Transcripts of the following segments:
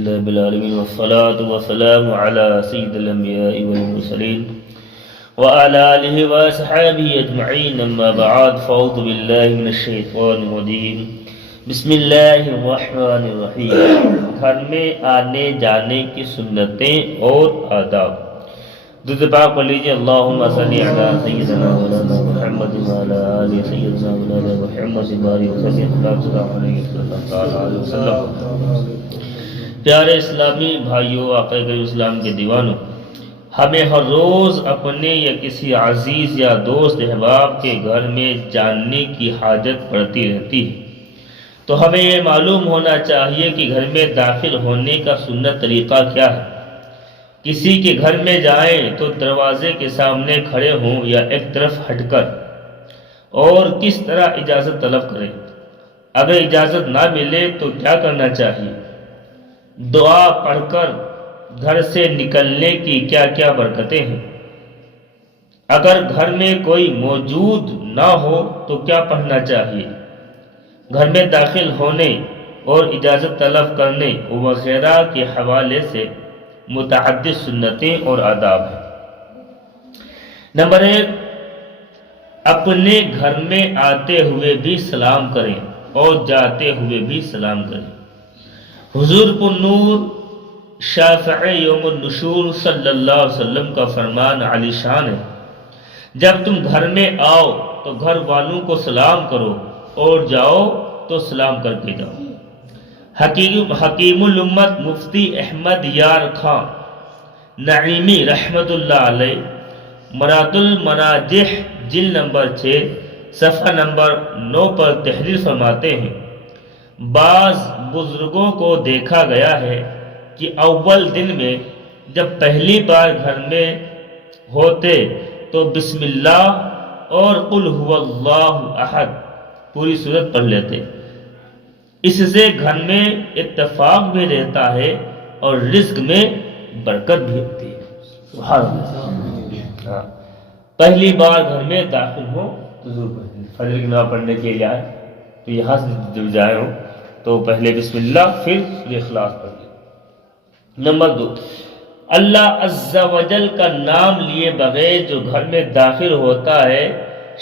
رب العالمین والصلاة والسلام على سید الانبیاء والمرسلین وعلى آلہ وصحبہ اجمعین اما بعد فاعوذ باللہ من الشیطان الرجیم بسم اللہ الرحمن الرحیم۔ گھر میں آنے جانے کی سنتیں اور آداب۔ درود پاک پڑھ لیجیے، اللہم صلی علی سیدنا مولانا محمد وعلی آل سیدنا مولانا محمد بارک وسلم علیہ وسلم۔ پیارے اسلامی بھائیوں، آقا کریم اسلام کے دیوانوں، ہمیں ہر روز اپنے یا کسی عزیز یا دوست احباب کے گھر میں جاننے کی حاجت پڑتی رہتی ہے، تو ہمیں یہ معلوم ہونا چاہیے کہ گھر میں داخل ہونے کا سنت طریقہ کیا ہے۔ کسی کے گھر میں جائیں تو دروازے کے سامنے کھڑے ہوں یا ایک طرف ہٹ کر، اور کس طرح اجازت طلب کریں۔ اگر اجازت نہ ملے تو کیا کرنا چاہیے، دعا پڑھ کر گھر سے نکلنے کی کیا کیا برکتیں ہیں، اگر گھر میں کوئی موجود نہ ہو تو کیا پڑھنا چاہیے، گھر میں داخل ہونے اور اجازت طلب کرنے وغیرہ کے حوالے سے متعدد سنتیں اور آداب ہیں۔ نمبر 1، اپنے گھر میں آتے ہوئے بھی سلام کریں اور جاتے ہوئے بھی سلام کریں۔ حضور پرنور شافع یوم النشور صلی اللہ علیہ وسلم کا فرمان عالی شان ہے، جب تم گھر میں آؤ تو گھر والوں کو سلام کرو اور جاؤ تو سلام کر کے جاؤ۔ حکیم الامت مفتی احمد یار خان نعیمی رحمت اللہ علیہ مراد المناجح جلد نمبر 6 صفحہ نمبر 9 پر تحریر فرماتے ہیں، بعض بزرگوں کو دیکھا گیا ہے کہ اول دن میں جب پہلی بار گھر میں ہوتے تو بسم اللہ اور قل هو اللہ احد پوری سورت پڑھ لیتے۔ اس سے گھر میں اتفاق بھی رہتا ہے اور رزق میں برکت بھی ہوتی ہے۔ سبحان اللہ۔ پہلی بار گھر میں داخل ہو تو ضرور فجر کی نماز پڑھنے کے لیے آئے تو یہاں سے جب جائے ہو تو پہلے بسم اللہ پھر سورہ اخلاص پڑھیں۔ نمبر 2، اللہ عز و جل کا نام لیے بغیر جو گھر میں داخل ہوتا ہے،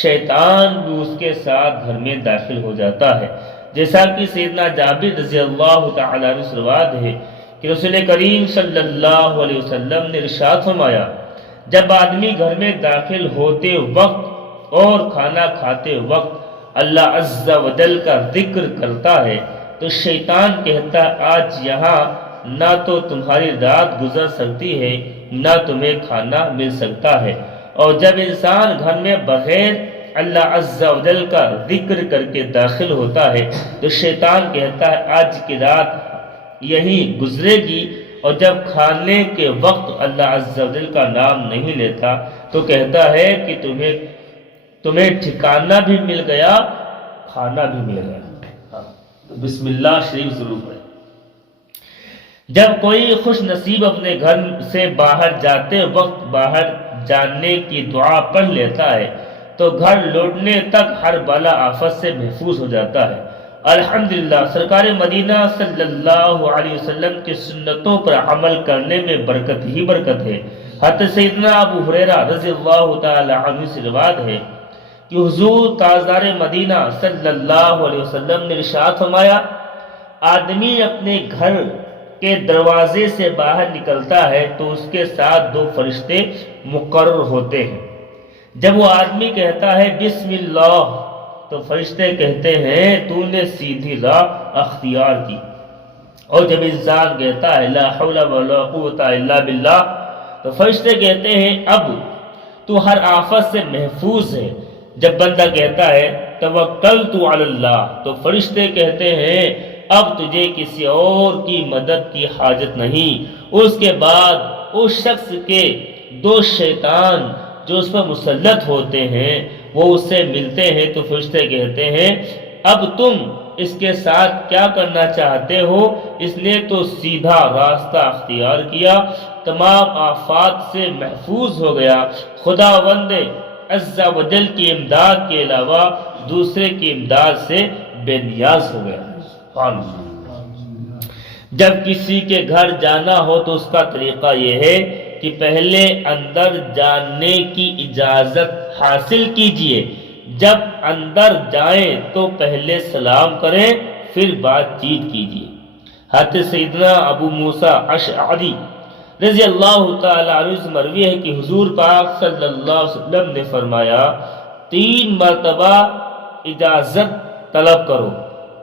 شیطان بھی اس کے ساتھ گھر میں داخل ہو جاتا ہے، جیسا کہ سیدنا جابر رضی اللہ تعالی عنہ سے روایت ہے کہ رسول کریم صلی اللہ علیہ وسلم نے ارشاد فرمایا، جب آدمی گھر میں داخل ہوتے وقت اور کھانا کھاتے وقت اللہ عز و جل کا ذکر کرتا ہے تو شیطان کہتا ہے آج یہاں نہ تو تمہاری رات گزر سکتی ہے نہ تمہیں کھانا مل سکتا ہے۔ اور جب انسان گھر میں بغیر اللہ عز و جل کا ذکر کر کے داخل ہوتا ہے تو شیطان کہتا ہے آج کی رات یہی گزرے گی، اور جب کھانے کے وقت اللہ عز و جل کا نام نہیں لیتا تو کہتا ہے کہ تمہیں ٹھکانہ بھی مل گیا، کھانا بھی مل گیا۔ بسم اللہ شریف ضرور پڑھیں۔ جب کوئی خوش نصیب اپنے گھر سے باہر جاتے وقت باہر جانے کی دعا پڑھ لیتا ہے تو گھر لوٹنے تک ہر بلا آفت سے محفوظ ہو جاتا ہے۔ الحمدللہ، سرکار مدینہ صلی اللہ علیہ وسلم کی سنتوں پر عمل کرنے میں برکت ہی برکت ہے۔ حضرت سیدنا ابو ہریرہ رضی اللہ تعالی عنہ سے روایت ہے کہ حضور تاجدار مدینہ صلی اللہ علیہ وسلم نے ارشاد فرمایا، آدمی اپنے گھر کے دروازے سے باہر نکلتا ہے تو اس کے ساتھ 2 فرشتے مقرر ہوتے ہیں۔ جب وہ آدمی کہتا ہے بسم اللہ تو فرشتے کہتے ہیں تو نے سیدھی راہ اختیار کی، اور جب انسان کہتا ہے لا حول ولا قوت الا باللہ تو فرشتے کہتے ہیں اب تو ہر آفت سے محفوظ ہے۔ جب بندہ کہتا ہے توکلت علی اللہ تو فرشتے کہتے ہیں اب تجھے کسی اور کی مدد کی حاجت نہیں۔ اس کے بعد اس شخص کے 2 شیطان جو اس پر مسلط ہوتے ہیں وہ اس سے ملتے ہیں تو فرشتے کہتے ہیں اب تم اس کے ساتھ کیا کرنا چاہتے ہو، اس نے تو سیدھا راستہ اختیار کیا، تمام آفات سے محفوظ ہو گیا، خداوند عز و جل کی امداد کے علاوہ دوسرے کی امداد سے بے نیاز ہو گیا۔ جب کسی کے گھر جانا ہو تو اس کا طریقہ یہ ہے کہ پہلے اندر جانے کی اجازت حاصل کیجئے، جب اندر جائیں تو پہلے سلام کریں، پھر بات چیت کیجئے۔ حضرت سیدنا ابو موسیٰ اشعری رضی اللہ تعالیٰ عنہ سے مروی ہے کہ حضور پاک صلی اللہ علیہ وسلم نے فرمایا 3 مرتبہ اجازت طلب کرو،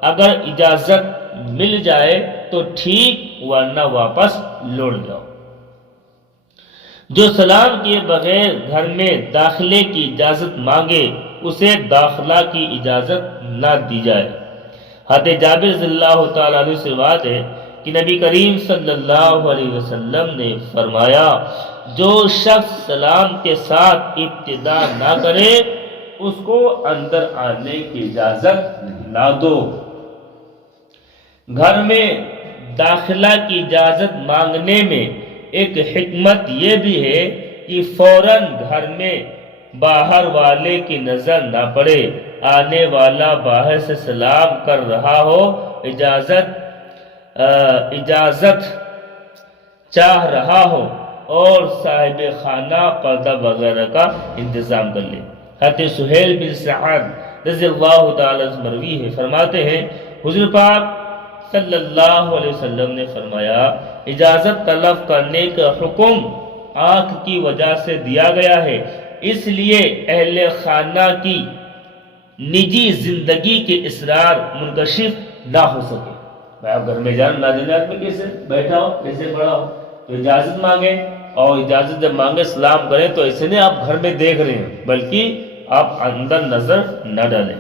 اگر اجازت مل جائے تو ٹھیک ورنہ واپس لوٹ جاؤ۔ جو سلام کیے بغیر گھر میں داخلے کی اجازت مانگے اسے داخلہ کی اجازت نہ دی جائے۔ حضرت جابر رضی اللہ تعالیٰ عنہ سے روایت ہے کہ نبی کریم صلی اللہ علیہ وسلم نے فرمایا جو شخص سلام کے ساتھ ابتدا نہ کرے اس کو اندر آنے کی اجازت نہ دو۔ گھر میں داخلہ کی اجازت مانگنے میں ایک حکمت یہ بھی ہے کہ فوراً گھر میں باہر والے کی نظر نہ پڑے، آنے والا باہر سے سلام کر رہا ہو، اجازت چاہ رہا ہو اور صاحب خانہ پردہ وغیرہ کا انتظام کر لے۔ حضرت سہیل بن سعد رضی اللہ تعالیٰ عنہ مروی ہے، فرماتے ہیں حضور پاک صلی اللہ علیہ وسلم نے فرمایا اجازت طلب کرنے کا حکم آنکھ کی وجہ سے دیا گیا ہے، اس لیے اہل خانہ کی نجی زندگی کے اسرار منکشف نہ ہو سکے۔ بھائی آپ گھر میں جان ناجنات میں کیسے بیٹھا ہو کیسے پڑا ہو تو اجازت مانگے، اور اجازت جب مانگے سلام کریں تو ایسے نہیں آپ گھر میں دیکھ رہے ہیں بلکہ آپ اندر نظر نہ ڈالیں۔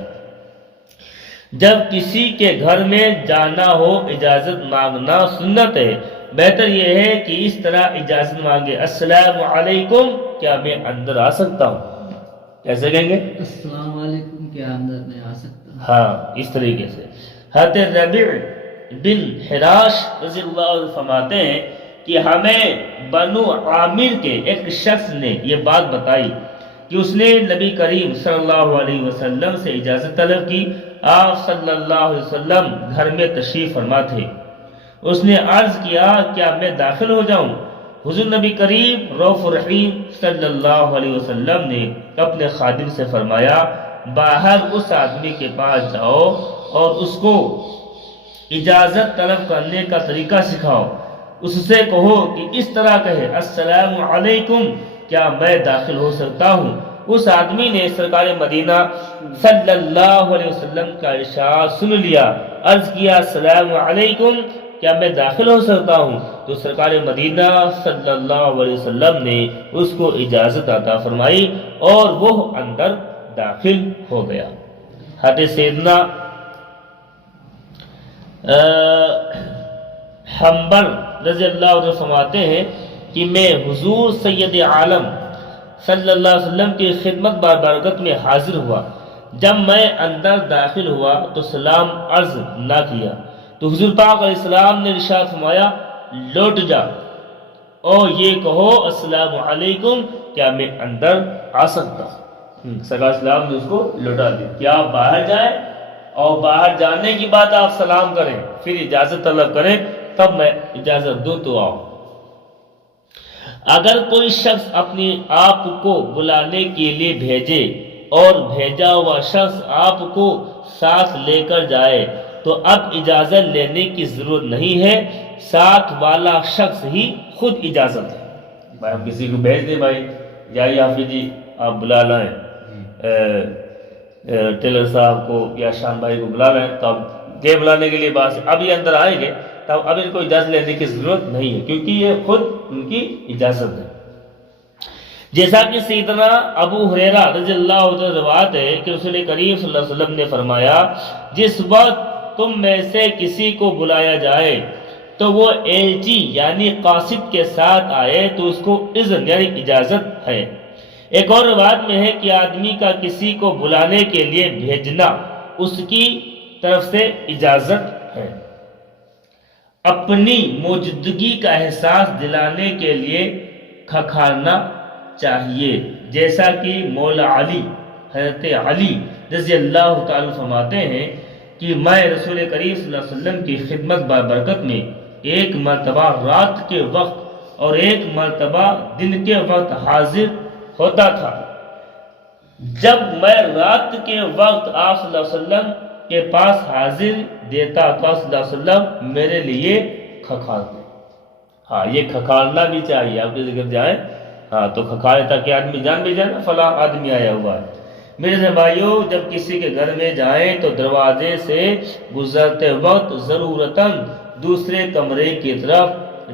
جب کسی کے گھر میں جانا ہو اجازت مانگنا سنت ہے، بہتر یہ ہے کہ اس طرح اجازت مانگے السلام علیکم کیا میں اندر آ سکتا ہوں، کیسے کہیں گے السلام علیکم کیا اندر میں آ سکتا ہوں؟ ہاں اس طریقے سے۔ حضرت ربیع بن حراش رضی اللہ عنہ فرماتے ہیں کہ ہمیں بنو عامر کے ایک شخص نے یہ بات بتائی کہ اس نے نبی کریم صلی اللہ علیہ وسلم سے اجازت طلب کی۔ آپ صلی اللہ علیہ وسلم گھر میں تشریف فرما تھے، اس نے عرض کیا کیا میں داخل ہو جاؤں؟ حضور نبی کریم رؤوف الرحیم صلی اللہ علیہ وسلم نے اپنے خادم سے فرمایا باہر اس آدمی کے پاس جاؤ اور اس کو اجازت طلب کرنے کا طریقہ سکھاؤ، اس سے کہو کہ اس طرح کہے السلام علیکم کیا میں داخل ہو سکتا ہوں؟ اس آدمی نے سرکار مدینہ صلی اللہ علیہ وسلم کا ارشاد سن لیا، عرض کیا السلام علیکم کیا میں داخل ہو سکتا ہوں؟ تو سرکار مدینہ صلی اللہ علیہ وسلم نے اس کو اجازت عطا فرمائی اور وہ اندر داخل ہو گیا۔ حضرت سیدنا حنبل رضی اللہ عنہ فرماتے ہیں کہ میں حضور سید عالم صلی اللہ علیہ وسلم کی خدمت بابرکت میں حاضر ہوا، جب میں اندر داخل ہوا تو سلام عرض نہ کیا تو حضور پاک علیہ السلام نے ارشاد فرمایا لوٹ جا اور یہ کہو السلام علیکم کیا میں اندر آ سکتا ہوں؟ سرکار اسلام نے اس کو لوٹا دیا کہ آپ باہر جائیں اور باہر جانے کی بات آپ سلام کریں پھر اجازت طلب کریں تب میں اجازت دوں تو آؤ۔ اگر کوئی شخص اپنے آپ کو بلانے کے لیے بھیجے اور بھیجا ہوا شخص آپ کو ساتھ لے کر جائے تو اب اجازت لینے کی ضرورت نہیں ہے، ساتھ والا شخص ہی خود اجازت ہے۔ بھائی ہم کسی کو بھیج دیں بھائی جائیے حافظ جی آپ بلا لائیں ٹیلر صاحب کو یا شان بھائی کو بلا لائیں تو اب گئے بلانے کے لیے بات اب یہ اندر آئیں گے تب اب ان کو اجازت لینے کی ضرورت نہیں ہے کیونکہ یہ خود ان کی اجازت ہے۔ جیسا کہ سیدنا ابو ہریرہ رضی اللہ عنہ روایت ہے کہ رسول کریم صلی اللہ علیہ وسلم نے فرمایا جس وقت تم میں سے کسی کو بلایا جائے تو وہ ایلچی یعنی قاصد کے ساتھ آئے تو اس کو اذن یعنی اجازت ہے۔ ایک اور روایت میں ہے کہ آدمی کا کسی کو بلانے کے لیے بھیجنا اس کی طرف سے اجازت ہے۔ اپنی موجودگی کا احساس دلانے کے لیے کھکھانا چاہیے، جیسا کہ مولا علی حضرت علی رضی اللہ تعالی فرماتے ہیں کہ میں رسول کریم صلی اللہ علیہ وسلم کی خدمت بابرکت میں ایک مرتبہ رات کے وقت اور ایک مرتبہ دن کے وقت حاضر ہوتا تھا۔ جب میں رات کے وقت آپ صلی اللہ علیہ وسلم کے پاس حاضر دیتا تو آپ صلی اللہ علیہ وسلم میرے لیے کھکھالتے۔ ہاں یہ کھکھالنا بھی چاہیے، آپ کے ذکر جائیں ہاں تو کھکھالے تاکہ آدمی جان بھی جائے نا فلاں آدمی آیا ہوا ہے۔ میرے بھائیوں جب کسی کے گھر میں جائیں تو دروازے سے گزرتے وقت ضرورتاً دوسرے کمرے کی طرف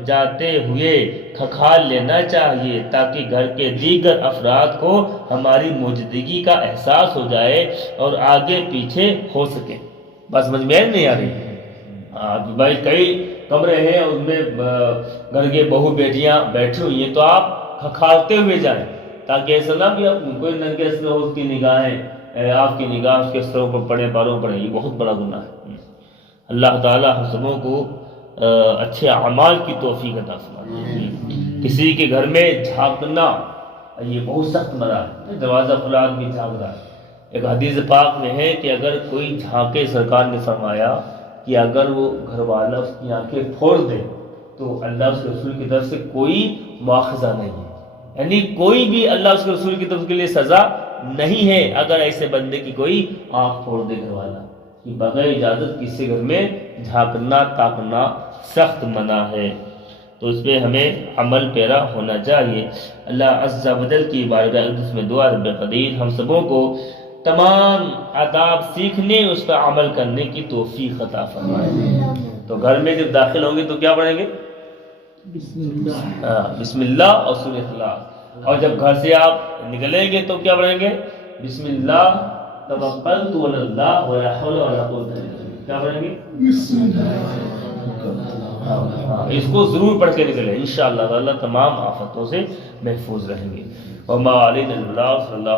جاتے ہوئے کھکھال لینا چاہیے تاکہ گھر کے دیگر افراد کو ہماری موجودگی کا احساس ہو جائے اور آگے پیچھے ہو سکے۔ بس سمجھ میں نہیں آ رہی؟ ہاں بھائی کئی کمرے ہیں اس میں گھر کے بہو بیٹیاں بیٹھی ہوئی ہیں تو آپ کھکھالتے ہوئے جائیں تاکہ ایسا نہ بھی کوئی ننگے میں ہو اس کی نگاہیں آپ کی نگاہ اس کے سروں پر پڑے بالوں پر یہ بہت بڑا گناہ ہے۔ اللہ تعالی ہم سبوں کو اچھے اعمال کی توفیق عطا فرمائے۔ کسی کے گھر میں جھانکنا یہ بہت سخت منع ہے، دروازہ کھلا آدمی جھانک رہا ہے۔ ایک حدیث پاک میں ہے کہ اگر کوئی جھانکے، سرکار نے فرمایا کہ اگر وہ گھر والا اس کی آنکھیں پھوڑ دے تو اللہ اس کے رسول کی طرف سے کوئی مواخذہ نہیں ہے، یعنی کوئی بھی اللہ اس کے رسول کی طرف کے لیے سزا نہیں ہے اگر ایسے بندے کی کوئی آنکھ پھوڑ دے گھر والا۔ کہ بغیر اجازت کسی گھر میں جھانکنا تاکنا سخت منع ہے، تو اس پہ ہمیں عمل پیرا ہونا چاہیے۔ اللہ عز و جل کی بارگاہ اقدس میں دعا رب قدیر ہم سبوں کو تمام آداب سیکھنے اس پر عمل کرنے کی توفیق عطا فرمائے۔ تو گھر میں جب داخل ہوں گے تو کیا پڑھیں گے؟ بسم اللہ، بسم اللہ اور سورہ اخلاص۔ اور جب گھر سے آپ نکلیں گے تو کیا پڑھیں گے؟ بسم اللہ توکلت علی اللہ ولا حول ولا قوت الا باللہ۔ کیا پڑھیں گے؟ اس کو ضرور پڑھ کے نکلیں، انشاءاللہ تعالی تمام آفتوں سے محفوظ رہیں گے۔ وما علینا الا البلاغ۔ صلی اللہ